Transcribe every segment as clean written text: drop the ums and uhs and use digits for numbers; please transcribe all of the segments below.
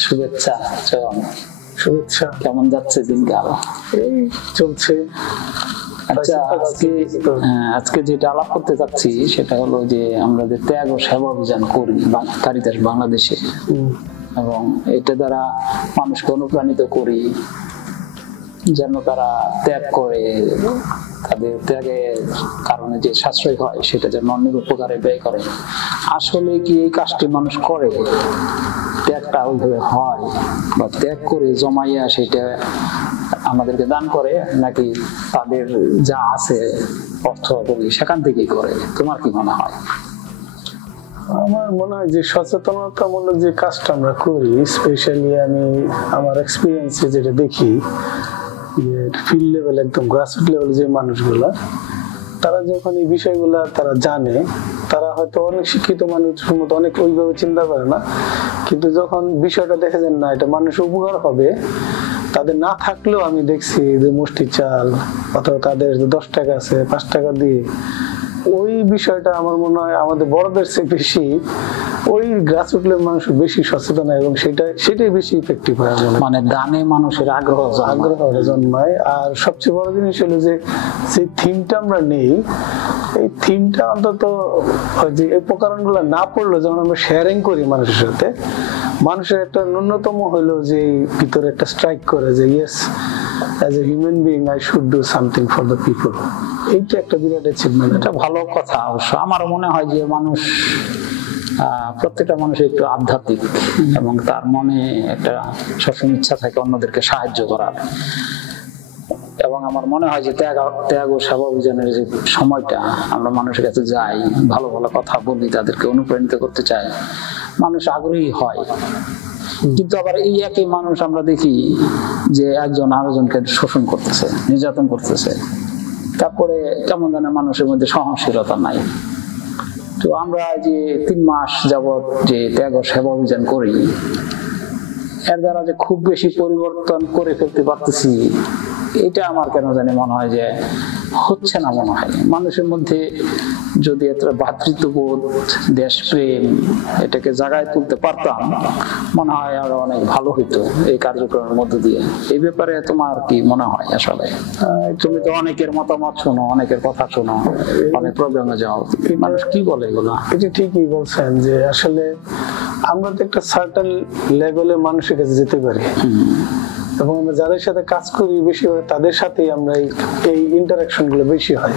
শুভেচ্ছা চয়ন। শুভেচ্ছা। কেমন যাচ্ছে দিনকাল? এই চলছে। আচ্ছা, আজকে যেটা আলাপ করতে চাচ্ছি সেটা হলো যে আমরা যে ত্যাগ ও সেবা অভিযান করি কারিতাস বাংলাদেশে, এবং এটা দ্বারা মানুষকে অনুপ্রাণিত করি যেন তারা ত্যাগ করে, তাদের ত্যাগের কারণে যে সাশ্রয় হয় সেটা যেন অন্যের উপকারে ব্যয় করে। আসলে কি এই কাজটি মানুষ করে? ত্যাগটা ওইভাবে হয় বা ত্যাগ করে জমাইয়া সেটা আমাদেরকে দান করে, নাকি তাদের যা আছে অর্থ বলি সেখান থেকেই করে? তোমার কি মনে হয়? আমার মনে হয় যে সচেতনতামূলক যে কাজটা আমরা করি, স্পেশালি আমি আমার এক্সপিরিয়েন্সে যেটা দেখি যে ফিল্ড লেভেল, একদম গ্রাসরুট লেভেলে যে মানুষগুলা, তারা যখন এই বিষয়গুলা তারা জানে, তারা হয়তো অনেক শিক্ষিত মানুষের মতো অনেক ওইভাবে চিন্তা করে না, কিন্তু যখন বিষয়টা দেখে যান না এটা মানুষের উপকার হবে, তাদের না থাকলেও আমি দেখছি যে মুষ্টি চাল অথবা তাদের 10 টাকা আছে 5 টাকা দিয়ে ওই বিষয়টা আমার মনে হয় আমাদের বড়দের চেয়ে বেশি ওই গ্রাসরুট লেভেল মানুষ বেশি সচেতন এবং সেটাই বেশি ইফেক্টিভ হয়। মানে দানে মানুষের আগ্রহ জন্মায়। আর সবচেয়ে বড় জিনিস হলো যে থিমটা আমরা নেই, এই থিমটা অন্তত যে এই প্রকারণগুলো না পড়লো, যেমন আমরা শেয়ারিং করি মানুষের সাথে, মানুষের একটা ন্যূনতম হইলো যে ভিতরে একটা স্ট্রাইক করে যে yes, as a human being I should do something for the people. এইটা একটা বিরাট অ্যাচিভমেন্ট। এটা ভালো কথা। অবশ্য আমার মনে হয় যে মানুষ, প্রত্যেকটা মানুষের একটু আধ্যাত্মিক এবং তার মনে একটা সবসময় ইচ্ছা থাকে অন্যদেরকে সাহায্য করার, এবং আমার মনে হয় যে ত্যাগ ও সেবা অভিযানের যে সময়টা আমরা মানুষের কাছে যাই, ভালো ভালো কথা বলি, তাদেরকে অনুপ্রাণিত করতে চাই, মানুষ আগ্রহী হয়। কিন্তু আবার এই একই মানুষ আমরা দেখি যে একজন আরেকজনকে শোষণ করতেছে, নির্যাতন করতেছে, তারপরে কেমন যেন মানুষের মধ্যে সহনশীলতা নাই। তো আমরা যে 3 মাস যাবত যে ত্যাগ ও সেবা অভিযান করি, এর দ্বারা যে খুব বেশি পরিবর্তন করে ফেলতে পারতেছি, এটা আমার কেন জানি মনে হয় যে হচ্ছে না। মনে হয় মানুষের মধ্যে যদি এত ভ্রাতৃত্ববোধ, দেশপ্রেম এটাকে জাগায় তুলতে পারতাম, মনে হয় আরো অনেক ভালো হইতো এই কার্যক্রমের মধ্য দিয়ে। এই ব্যাপারে তোমার কি মনে হয়? আসলে তুমি তো অনেকের মতামত শোনো, অনেকের কথা শোনো, অনেক প্রোগ্রামে যাও, মানুষ কি বলে এগুলো? এটা ঠিকই বলছেন যে আসলে আমরা তো একটা সার্টেন লেভেলে মানুষের কাছে যেতে পারি, এবং আমরা যাদের সাথে কাজ করি বেশি তাদের সাথেই আমরা এই ইন্টারাকশন গুলো বেশি হয়,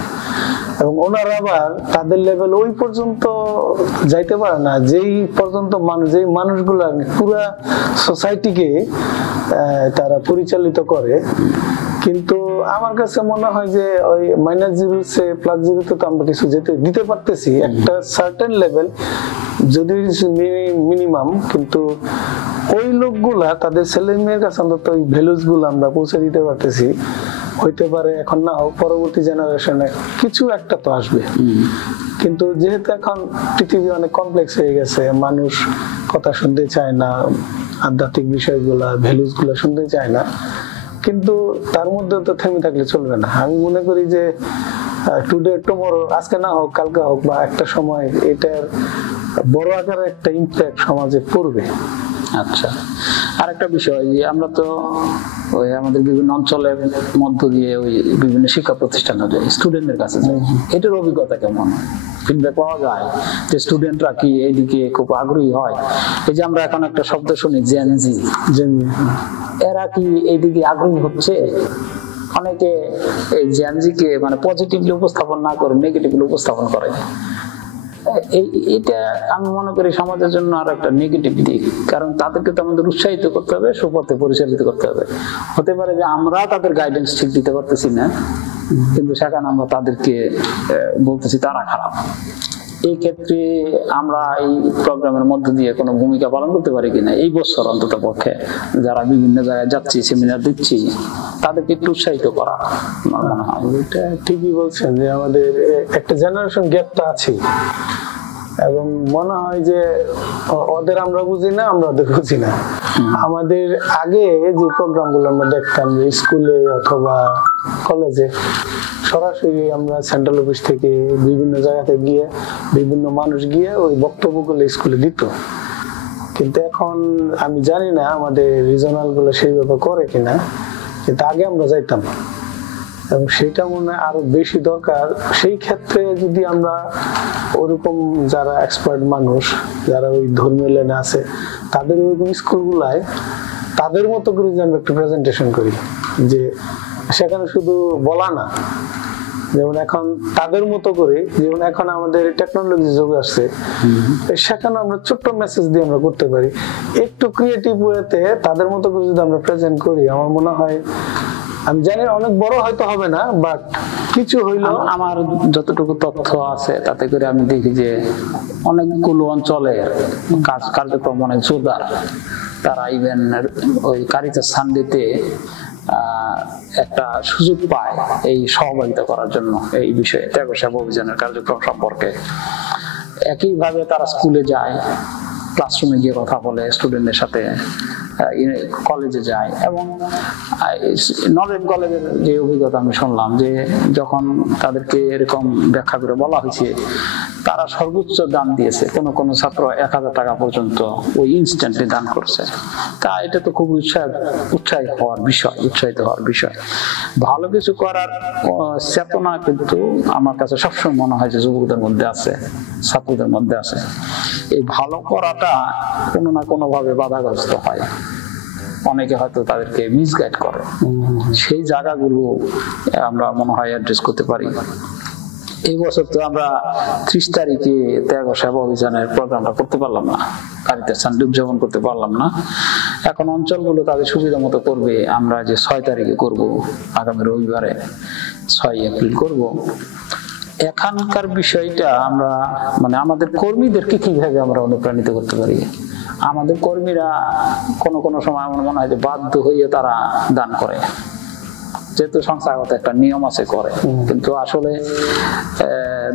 এবং ওনারা আবার তাদের লেভেল ওই পর্যন্ত যাইতে পারে না যেই পর্যন্ত যেই মানুষগুলা পুরা সোসাইটিকে তারা পরিচালিত করে। কিন্তু আমার কাছে মনে হয় যে ওই -0 সে +0 তো আমরা কিছু দিতে পারতেছি, একটা সার্টেন লেভেল যদি মিনিমাম, কিন্তু ওই লোকগুলা তাদের ছেলে মেয়ের কাছে অন্তত ওই ভ্যালুস গুলো আমরা পৌঁছে দিতে পারতেছি। হইতে পারে এখন না হোক, পরবর্তী জেনারেশনে কিছু একটা তো আসবে। কিন্তু যেহেতু এখন পৃথিবী অনেক কমপ্লেক্স হয়ে গেছে, মানুষ কথা শুনতে চায় না, আধ্যাত্মিক বিষয়গুলা ভ্যালুস গুলা শুনতে চায় না, কিন্তু তার মধ্যে তো থেমে থাকলে চলবে না। আমি মনে করি যে টুডে টুমরো, আজকে না হোক কালকে হোক বা একটা সময় এটার বড় আকারে একটা ইম্প্যাক্ট সমাজে পড়বে। আচ্ছা, আরেকটা বিষয়, আমরা তো ওই আমাদের বিভিন্ন অঞ্চলের মধ্য দিয়ে ওই বিভিন্ন শিক্ষা প্রতিষ্ঠানে যাই, স্টুডেন্টদের কাছে যাই, এটার অভিজ্ঞতা কেমন? ফিডব্যাক পাওয়া যায় যে স্টুডেন্টরা কি এইদিকে খুব আগ্রহী হয়? এই যে আমরা এখন একটা শব্দ শুনি জেনজি, এরা কি এইদিকে আগ্রহী হচ্ছে? অনেকে এই জেনজিকে মানে পজিটিভলি উপস্থাপন না করে নেগেটিভলি উপস্থাপন করে। এটা আমি মনে করি সমাজের জন্য আর একটা নেগেটিভ দিক, কারণ তাদেরকে তো আমাদের উৎসাহিত করতে হবে, সুপথে পরিচালিত করতে হবে। হতে পারে যে আমরা তাদের গাইডেন্স ঠিক দিতে পারতেছি না, কিন্তু সেখানে আমরা তাদেরকে বলতেছি তারা খারাপ। এই ক্ষেত্রে আমরা এই প্রোগ্রামের মধ্যে দিয়ে কোনো ভূমিকা পালন করতে পারি কিনা, এই বছর অন্তত পক্ষে যারা বিভিন্ন জায়গায় যাচ্ছি, সেমিনার দিচ্ছি, তাদেরকে একটু উৎসাহিত করা। এটা ঠিকই বলছেন যে আমাদের একটা জেনারেশন গ্যাপটা আছে, এবং মনে হয় যে ওদের আমরা বুঝি না, আমরা ওদের বুঝি না। আমাদের আগে যে প্রোগ্রাম গুলো আমরা দেখতাম যে স্কুলে অথবা কলেজে সরাসরি আমরা সেন্ট্রাল অফিস থেকে বিভিন্ন জায়গাতে গিয়ে বিভিন্ন মানুষ গিয়ে ওই বক্তব্যগুলো স্কুলে দিত, কিন্তু এখন আমি জানি না আমাদের রিজনাল গুলো সেইভাবে করে কিনা, কিন্তু আগে আমরা যাইতাম এবং সেটা মনে হয় আরো বেশি দরকার। সেই ক্ষেত্রে যদি আমরা ওরকম যারা এক্সপার্ট মানুষ, যারা ওই ধর্মীয় লাইনে আছে, তাদের ওইরকম স্কুলগুলায় তাদের মতো করে যদি আমরা একটু প্রেজেন্টেশন করি, যে সেখানে শুধু বলা না, যেমন এখন তাদের মতো করে, যেমন এখন আমাদের টেকনোলজি যুগ আসছে, সেখানে আমরা ছোট্ট মেসেজ দিয়ে আমরা করতে পারি, একটু ক্রিয়েটিভ ওয়েতে তাদের মতো করে যদি আমরা প্রেজেন্ট করি, আমার মনে হয়, আমি জানি অনেক বড় হয়তো হবে না, বাট কিছু হইলো। আমার যতটুকু তথ্য আছে তাতে করে আমি দেখি যে অনেকগুলো অঞ্চলের কার্যক্রম অনেক জোরদার। তারা ইভেন ওই কারিতাস সানডেতে একটা সুযোগ পায় এই সহযোগিতা করার জন্য এই বিষয়ে ত্যাগ সেবা অভিযানের কার্যক্রম সম্পর্কে। একইভাবে তারা স্কুলে যায়, ক্লাসরুমে গিয়ে কথা বলে স্টুডেন্টদের সাথে, কলেজে যায়। এবং নরেন কলেজের যে অভিজ্ঞতা আমি শুনলাম, যে যখন তাদেরকে এরকম ব্যাখ্যা করে বলা হয়েছে, তারা সর্বোচ্চ দান দিয়েছে। কোনো ছাত্র 1000 টাকা পর্যন্ত ওই ইনস্ট্যান্টলি দান করছে। তা এটা তো খুব উৎসাহিত হওয়ার বিষয়। ভালো কিছু করার চেতনা কিন্তু আমার কাছে সবসময় মনে হয় যে যুবকদের মধ্যে আছে, ছাত্রদের মধ্যে আছে। এই ভালো করাটা কোনো না কোনো ভাবে বাধাগ্রস্ত হয়, অনেকে হয়তো তাদেরকে মিসগাইড করে। সেই জায়গাগুলো আমরা মনে হয় অ্যাড্রেস করতে পারি। এই বছর তো আমরা 30 তারিখে ত্যাগ সেবা অভিযানের প্রোগ্রামটা করতে পারলাম না, কারিতাস সানডে উদযাপন করতে পারলাম না। এখন অঞ্চলগুলো তাদের সুবিধা মতো করবে। আমরা যে 6 তারিখে করব, আগামী রবিবারে 6 এপ্রিল করব। এখানকার বিষয়টা আমরা মানে আমাদের কর্মীদেরকে কিভাবে আমরা অনুপ্রাণিত করতে পারি। আমাদের কর্মীরা কোনো সময় আমার মনে হয় যে বাধ্য হয়ে তারা দান করে, যেহেতু সংস্থাগত একটা নিয়ম আছে করে। কিন্তু আসলে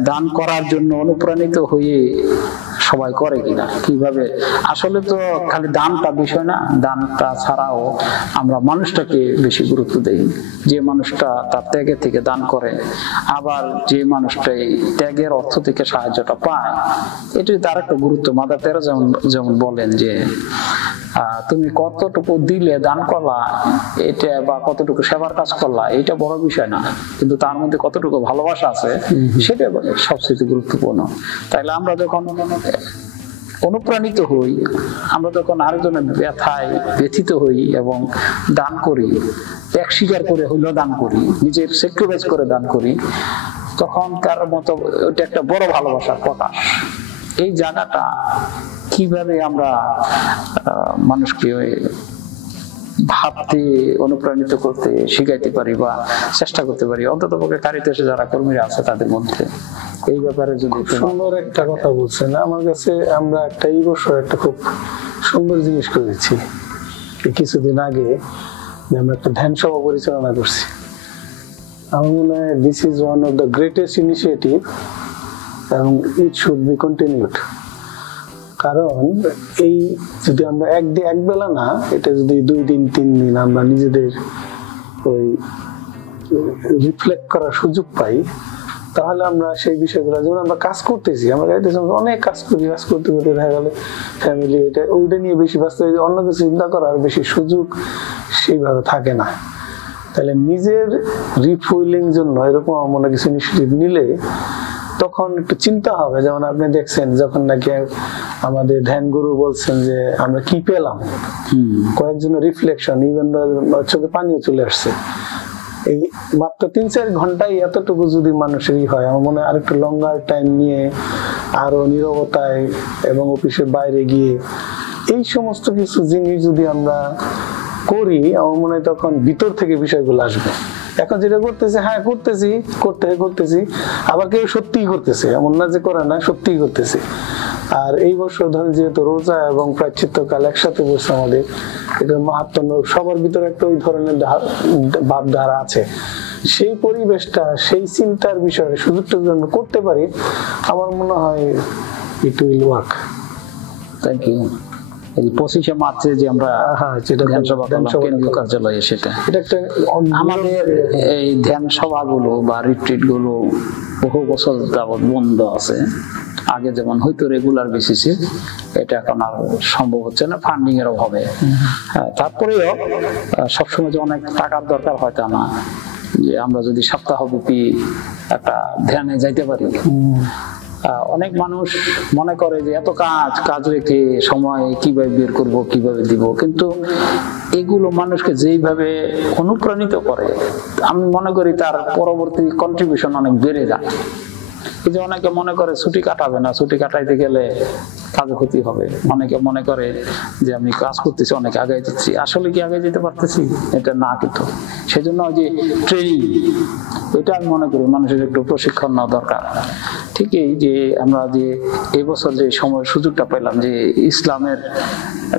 দান করার জন্য অনুপ্রাণিত হয়ে সবাই করে কিনা, কিভাবে, আসলে তো খালি দানটা বিষয় না, দানটা ছাড়াও আমরা মানুষটাকে বেশি গুরুত্ব দেই। যে মানুষটা তার ত্যাগের থেকে দান করে, আবার যে মানুষটা এই ত্যাগের অর্থ থেকে সাহায্যটা পায়, এটি তার একটা গুরুত্ব। মাদার তেরেসা যেমন বলেন যে তুমি কতটুকু দিলে, দান করলা এটা, বা কতটুকু সেবার কাজ করলা, এটা বড় বিষয় না, কিন্তু তার মধ্যে কতটুকু ভালোবাসা আছে সেটা সবচেয়ে গুরুত্বপূর্ণ। তাইলে আমরা যখন অনুপ্রাণিত হই, আমরা যখন আরেকজনের ব্যথায় ব্যথিত হই এবং দান করি, ত্যাগ স্বীকার করে হইলেও দান করি, নিজের স্যাক্রিফাইস করে দান করি, তখন তার মতো ওটা একটা বড় ভালোবাসার প্রকাশ। এই জায়গাটা কিভাবে আমরা মানুষকে ভাবতে, অনুপ্রাণিত করতে শিখাইতে পারি বা চেষ্টা করতে পারি, অন্তত পক্ষে কারিতাসে যারা কর্মীরা আছে তাদের মধ্যে, এই ব্যাপারে যদি। সুন্দর একটা কথা বলছেন। আমার কাছে আমরা এই বছর একটা খুব সুন্দর জিনিস করেছি। কিছুদিন আগে আমরা একটা ধ্যান সভা পরিচালনা করছি। আমার মনে হয় this is one of the greatest initiative এবং ইট শুড বি কন্টিনিউড। কারণ এই যদি আমরা এক বেলা না, এটা যদি 2 দিন 3 দিন আমরা নিজেদের ওই রিফ্লেক্ট করার সুযোগ পাই, তাহলে আমরা সেই বিষয়গুলো, যেমন আমরা কাজ করতেছি, আমরা অনেক কাজ করতে দেখা গেল ফ্যামিলি ওইটা নিয়ে বেশি ব্যস্ত, অন্য কিছু চিন্তা করার বেশি সুযোগ সেইভাবে থাকে না। তাহলে নিজের রিফুয়েলিং জন্য এরকম মনে কিছু ইনিশিয়েটিভ নিলে তখন একটু চিন্তা হবে। যেমন আপনি দেখছেন যখন নাকি আমাদের ধ্যান গুরু বলছেন যে আমরা কি পেলাম, কয়েকজনের রিফ্লেকশন, ইভেন চোখে পানিও চলে আসছে। এই মাত্র 3-4 ঘন্টায় এতটুকু যদি মানুষেরই হয়, আমার মনে হয় আরেকটু লঙ্গার টাইম নিয়ে আরো নীরবতায় এবং অফিসের বাইরে গিয়ে এই সমস্ত কিছু জিনিস যদি আমরা করি, আমার মনে হয় তখন ভিতর থেকে বিষয়গুলো আসবে। এখন যেটা করতেছি, হ্যাঁ করতেছি, আবার কেউ সত্যিই করতেছে, এমন না যে করে না, সত্যিই করতেছে। আর এই বছর ধরেন যেহেতু রোজা এবং প্রায়শ্চিত্তকাল একসাথে বসছে আমাদের, এটা মাহাত্ম্য, সবার ভিতরে একটা ওই ধরনের ভাবধারা আছে। সেই পরিবেশটা, সেই চিন্তার বিষয়ে সুযোগটা যদি আমরা করতে পারি, আমার মনে হয় it will work. Thank you. এই 25শে মার্চে যে আমরা ধ্যান সভা কেন্দ্রীয় কার্যালয়ে, সেটা আমাদের এই ধ্যান সভাগুলো বা রিট্রিট গুলো বহু বছর যাবৎ বন্ধ আছে। আগে যেমন হয়তো রেগুলার বেসিসে, এটা এখন আর সম্ভব হচ্ছে না ফান্ডিং এর অভাবে। তারপরেও সবসময় যে অনেক টাকার দরকার হয় তা না, যে আমরা যদি সপ্তাহব্যাপী একটা ধ্যানে যাইতে পারি। অনেক মানুষ মনে করে যে এত কাজ রেখে সময় কিভাবে বের করব, কিভাবে দিব, কিন্তু এগুলো মানুষকে যেইভাবে অনুপ্রাণিত করে আমি মনে করি তার পরবর্তী কন্ট্রিবিউশন অনেক বেড়ে যায়। এই যে অনেকে মনে করে ছুটি কাটাবে না, ছুটি কাটাইতে গেলে কাজে ক্ষতি হবে। অনেকে মনে করে যে আমি কাজ করতেছি, অনেক আগে যাচ্ছি, আসলে কি আগে যেতে পারতেছি? এটা না, কিন্তু সেজন্য যে ট্রেনিং, এটা আমি মনে করি মানুষের একটু প্রশিক্ষণ নেওয়া দরকার। ঠিক এই যে আমরা যে এবছর যে সময় সুযোগটা পেলাম, যে ইসলামের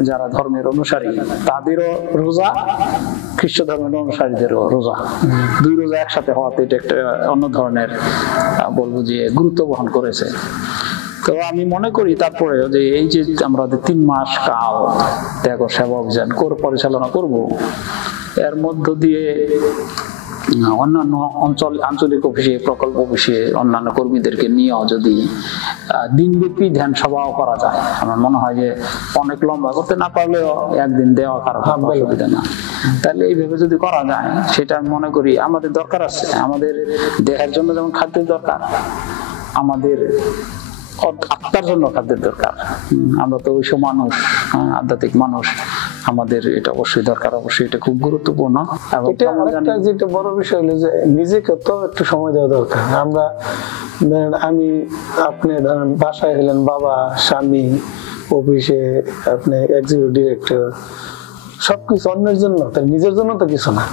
যারা ধর্মের অনুসারী তাদেরও রোজা, খ্রিস্ট ধর্মের অনুসারীদেরও রোজা, দুই রোজা একসাথে হওয়াতে এটা একটা অন্য ধরনের বলবো যে গুরুত্ব বহন করেছে। তো আমি মনে করি তারপরে যে এই যে আমরা 3 মাস কাল ত্যাগ ও সেবা অভিযান পরিচালনা করব, এর মধ্য দিয়ে অন্যান্য আঞ্চলিক অফিসে, প্রকল্প অফিসে অন্যান্য কর্মীদেরকে নিয়েও যদি দিনব্যাপী ধ্যান সভাও করা যায়, আমার মনে হয় যে অনেক লম্বা করতে না পারলেও একদিন দেওয়া কারো অসুবিধা না। তাহলে এইভাবে যদি করা যায়, সেটা আমি মনে করি আমাদের দরকার আছে। আমাদের দেহের জন্য যেমন খাদ্যের দরকার, আমাদের আত্মার জন্য খাদ্যের দরকার। আমরা তো ওইসব মানুষ, আধ্যাত্মিক মানুষ, আমাদের এটা অবশ্যই দরকার, অবশ্যই এটা খুব গুরুত্বপূর্ণ। যেটা বড় বিষয় হলো যে নিজেকে তো একটু সময় দেওয়া দরকার। আমরা আমি আপনি ধরেন বাসায় হলেন বাবা, স্বামী, অফিসে আপনি এক্সিকিউটিভ ডিরেক্টর, সবকিছু অন্যের জন্য, তার নিজের জন্য তো কিছু না।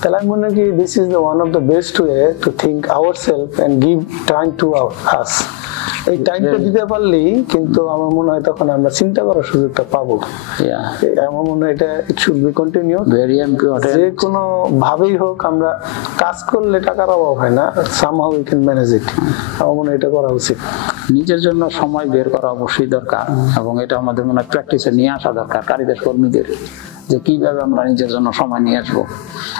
তাহলে আমি মনে করি this is one of the best way to think ourselves and give time to us. এই টাইমটা দিতে পারলেই কিন্তু আমার মনে হয় তখন আমরা চিন্তা করার সুযোগটা পাবো। আমার মনে হয় এটা it should be continue, very important. যে কোনো ভাবেই হোক আমরা কাজ করলে টাকার অভাব হয় না, সামহাউ উই ক্যান ম্যানেজ ইট। আমার মনে হয় এটা করা উচিত। নিজের জন্য সময় বের করা অবশ্যই দরকার, এবং এটা আমাদের মনে হয় প্র্যাকটিসে নিয়ে আসা দরকার কারীদের, কর্মীদের, যে কিভাবে আমরা নিজের জন্য সময় নিয়ে আসবো।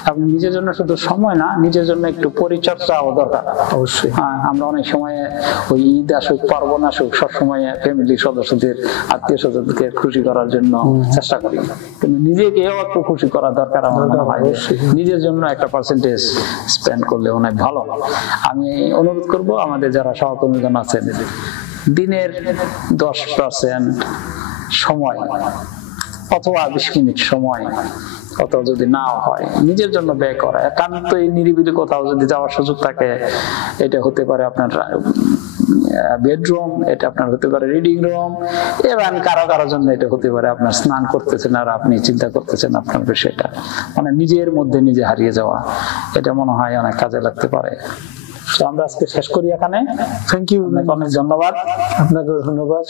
এবং নিজের জন্য শুধু সময় না, নিজের জন্য একটু পরিচর্যাও দরকার অবশ্যই। আমরা অনেক সময় ওই ঈদ আসুক, পার্বণ আসুক, সবসময় ফ্যামিলির সদস্যদের, আত্মীয় স্বজনকে খুশি করার জন্য চেষ্টা করি, কিন্তু নিজেকেও একটু খুশি করা দরকার। আমার মনে হয় নিজের জন্য একটা পার্সেন্টেজ স্পেন্ড করলে অনেক ভালো। আমি অনুরোধ করব আমাদের যারা সহকর্মীগণ আছেন, দিনের 10% সময় অথবা 20 মিনিট সময়, কত যদি নাও হয়, নিজের জন্য ব্যয় করা। একান্ত নিরিবিলি কোথাও যদি যাওয়ার সুযোগ থাকে, এটা হতে পারে আপনার বেডরুম, এটা আপনার হতে পারে রিডিং রুম, এবং কারো জন্য এটা হতে পারে আপনার স্নান করতেছেন আর আপনি চিন্তা করতেছেন আপনার বিষয়টা, মানে নিজের মধ্যে নিজে হারিয়ে যাওয়া। এটা মনে হয় অনেক কাজে লাগতে পারে। তো আমরা আজকে শেষ করি এখানে। থ্যাংক ইউ, অনেক ধন্যবাদ। আপনাকে ধন্যবাদ।